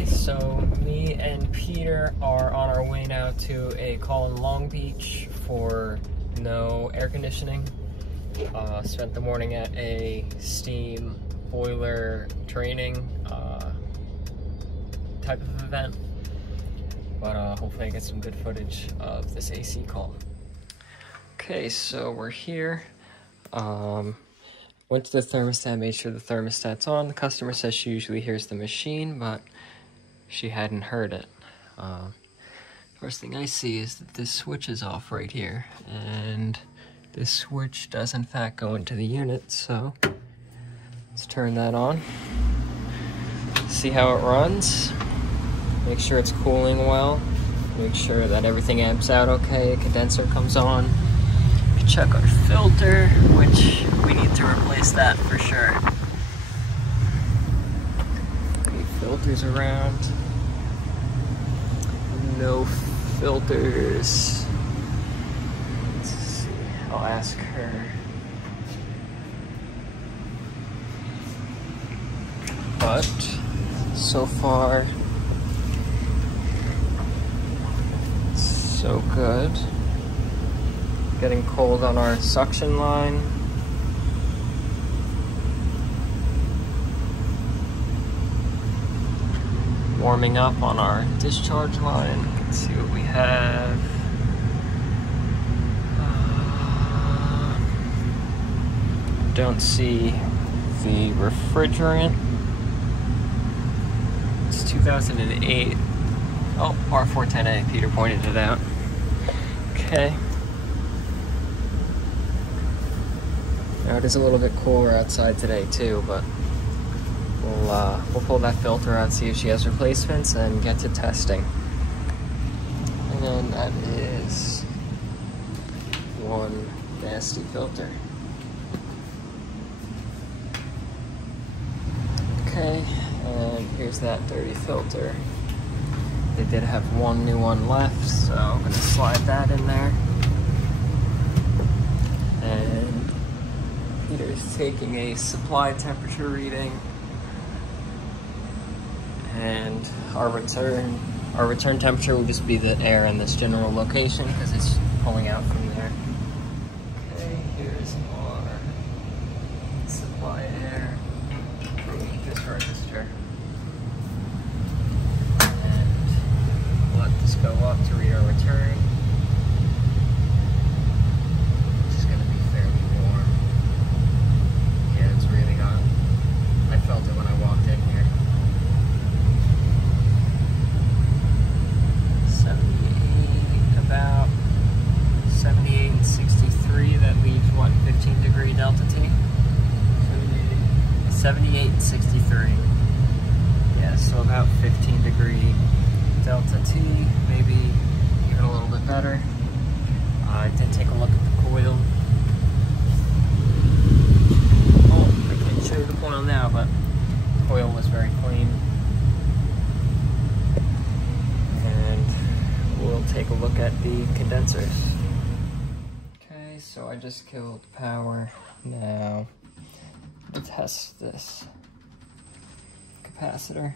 Okay, so me and Peter are on our way now to a call in Long Beach for no air conditioning. Spent the morning at a steam boiler training type of event, but hopefully I get some good footage of this AC call. Okay, so we're here. Went to the thermostat, made sure the thermostat's on. The customer says she usually hears the machine, but she hadn't heard it. First thing I see is that this switch is off right here, and this switch does in fact go into the unit, so let's turn that on. See how it runs. Make sure it's cooling well. Make sure that everything amps out okay. Condenser comes on. Check our filter, which we need to replace that for sure. Any filters around? No filters. Let's see, I'll ask her. But so far, so good. Getting cold on our suction line. Warming up on our discharge line. Let's see what we have. Don't see the refrigerant. It's 2008. Oh, R410A, Peter pointed it out. Okay. Now it is a little bit cooler outside today too, but we'll pull that filter out, see if she has replacements, and get to testing. And that is one nasty filter. Okay, and here's that dirty filter. They did have one new one left, so I'm gonna slide that in there. And Peter's taking a supply temperature reading, and our return temperature will just be the air in this general location because it's pulling out from there. Okay, here's our supply air from this register, and we'll let this go up to read our return. Felt it when I walked in here. 78, about 78 and 63. That leaves what, 15-degree delta T? 78 and 63. Yeah, so about 15-degree delta T, maybe even a little bit better. I did take a look at the coil. Oh, I can't show you the coil now, but coil was very clean. And we'll take a look at the condensers. Okay, so I just killed power. Now we'll test this capacitor,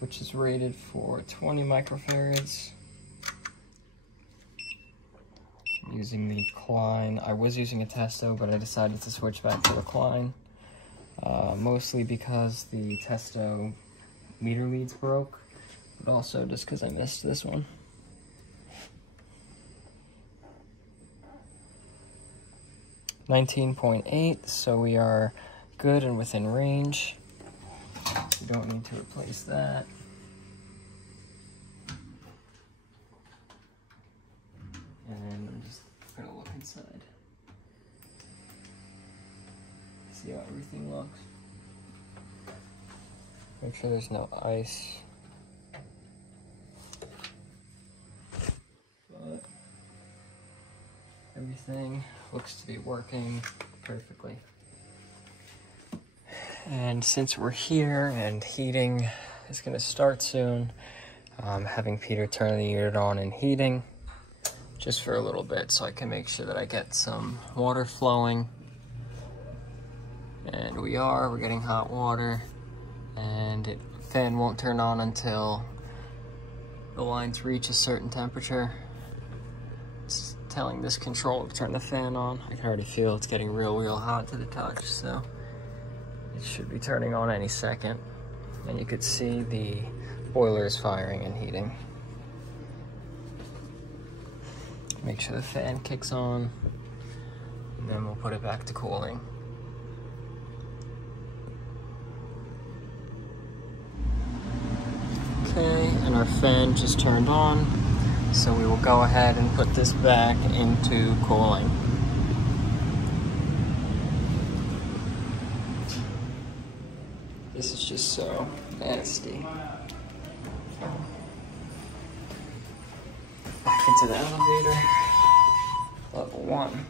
which is rated for 20 microfarads. I'm using the Klein. I was using a Testo, but I decided to switch back to the Klein. Mostly because the Testo meter leads broke, but also just because I missed this one. $19.8, so we are good and within range. We don't need to replace that. And I'm just gonna look inside. See how everything looks. Make sure there's no ice. But everything looks to be working perfectly. And since we're here and heating is gonna start soon, I'm having Peter turn the unit on and heating just for a little bit so I can make sure that I get some water flowing. And we're getting hot water, and it Fan won't turn on until the lines reach a certain temperature. It's telling this controller to turn the fan on. I can already feel it's getting real hot to the touch, so it should be turning on any second. And you could see the boiler is firing and heating. Make sure the fan kicks on, and then we'll put it back to cooling. Okay, and our fan just turned on, so we will go ahead and put this back into cooling. This is just so nasty. Back into the elevator, level 1.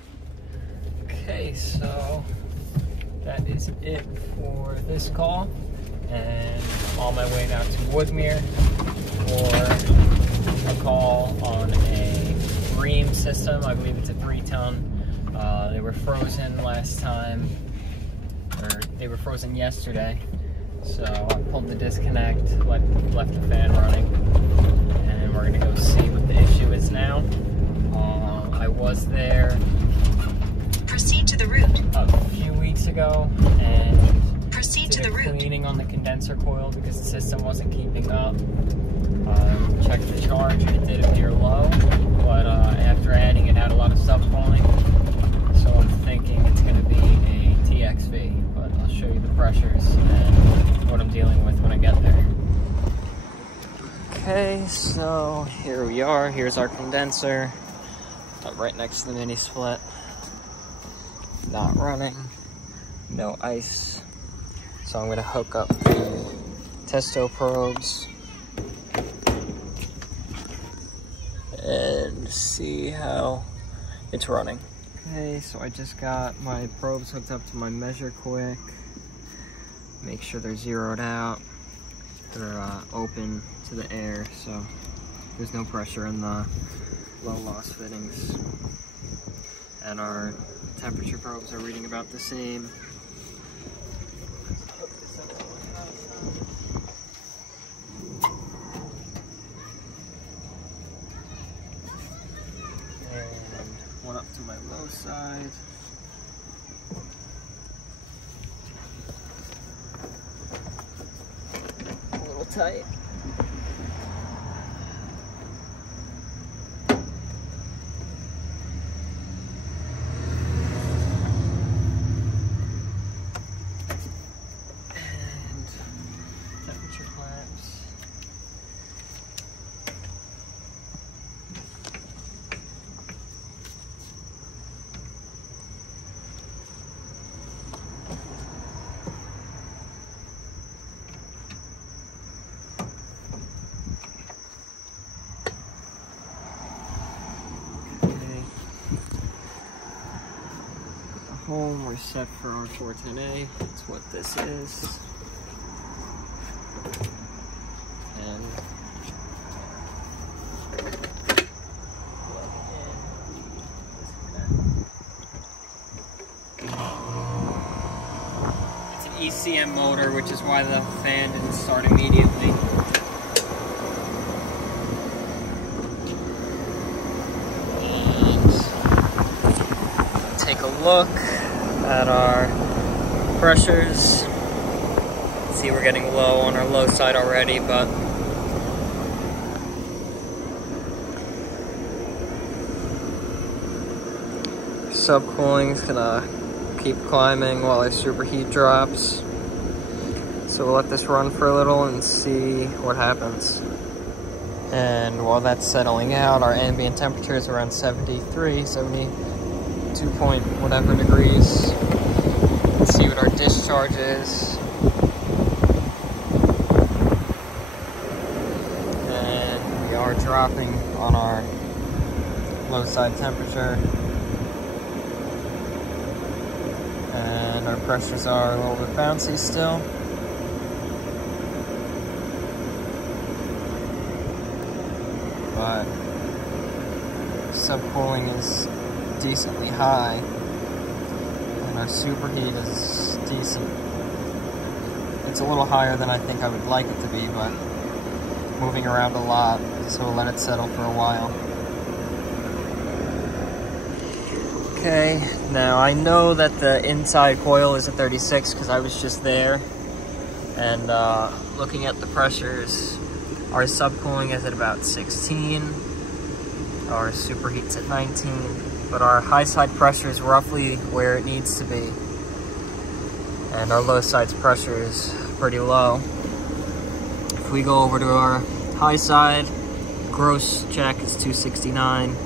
Okay, so that is it for this call. And on my way now to Woodmere for a call on a Rheem system. I believe it's a 3-ton. They were frozen last time, or they were frozen yesterday. So I pulled the disconnect, left the fan running, and we're gonna go see what the issue is now. I was there. Proceed to the route. A few weeks ago, and proceed to the route. Cleaning on the condenser coil because the system wasn't keeping up. Checked the charge, it did appear low, but after adding it had a lot of subcooling, so I'm thinking it's going to be a TXV, but I'll show you the pressures and what I'm dealing with when I get there. Okay, so here we are. Here's our condenser, right next to the mini split. Not running, no ice. So I'm going to hook up the testo probes and see how it's running. Okay, so I just got my probes hooked up to my measure quick. Make sure they're zeroed out. They're open to the air, so there's no pressure in the low loss fittings. And our temperature probes are reading about the same. One up to my low side. A little tight. And temperature clamps. Home, we're set for our 410A. That's what this is. And it's an ECM motor, which is why the fan didn't start immediately. And take a look at our pressures. See, we're getting low on our low side already, but subcooling is gonna keep climbing while our superheat drops. So we'll let this run for a little and see what happens. And while that's settling out, our ambient temperature is around 73, 72 point whatever degrees. Let's see what our discharge is. And we are dropping on our low side temperature. And our pressures are a little bit bouncy still. But subcooling is decently high, and our superheat is decent. It's a little higher than I think I would like it to be, but moving around a lot, so we'll let it settle for a while. Okay, now I know that the inside coil is at 36 because I was just there, and looking at the pressures, our subcooling is at about 16, our superheat's at 19, but our high side pressure is roughly where it needs to be, and our low side's pressure is pretty low. If we go over to our high side, gross check is 269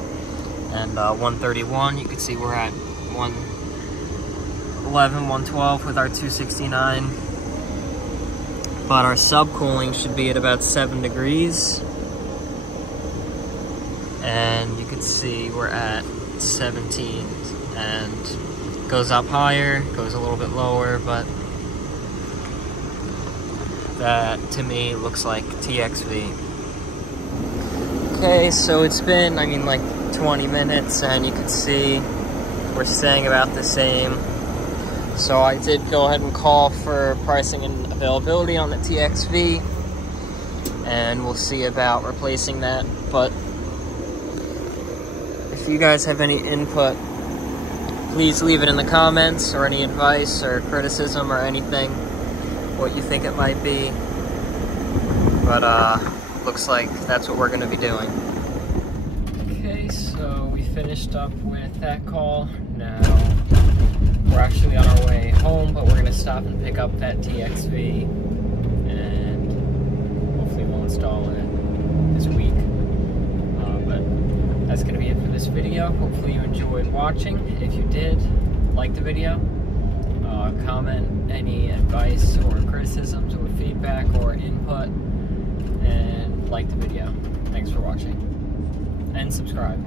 and 131. You can see we're at 111, 112 with our 269. But our subcooling should be at about 7 degrees. And you can see we're at 17 and goes up higher, goes a little bit lower, but that to me looks like TXV. Okay, so it's been, I mean, like 20 minutes, and you can see we're staying about the same. So I did go ahead and call for pricing and availability on the TXV, and we'll see about replacing that. But if you guys have any input, please leave it in the comments, or any advice or criticism or anything, what you think it might be. But looks like that's what we're going to be doing. Okay, so we finished up with that call. Now we're actually on our way home, but we're going to stop and pick up that TXV, and hopefully we'll install it this week. But that's going to be it for this video. Hopefully you enjoyed watching. If you did, like the video, comment any advice or criticisms or feedback or input, and like the video. Thanks for watching, and subscribe.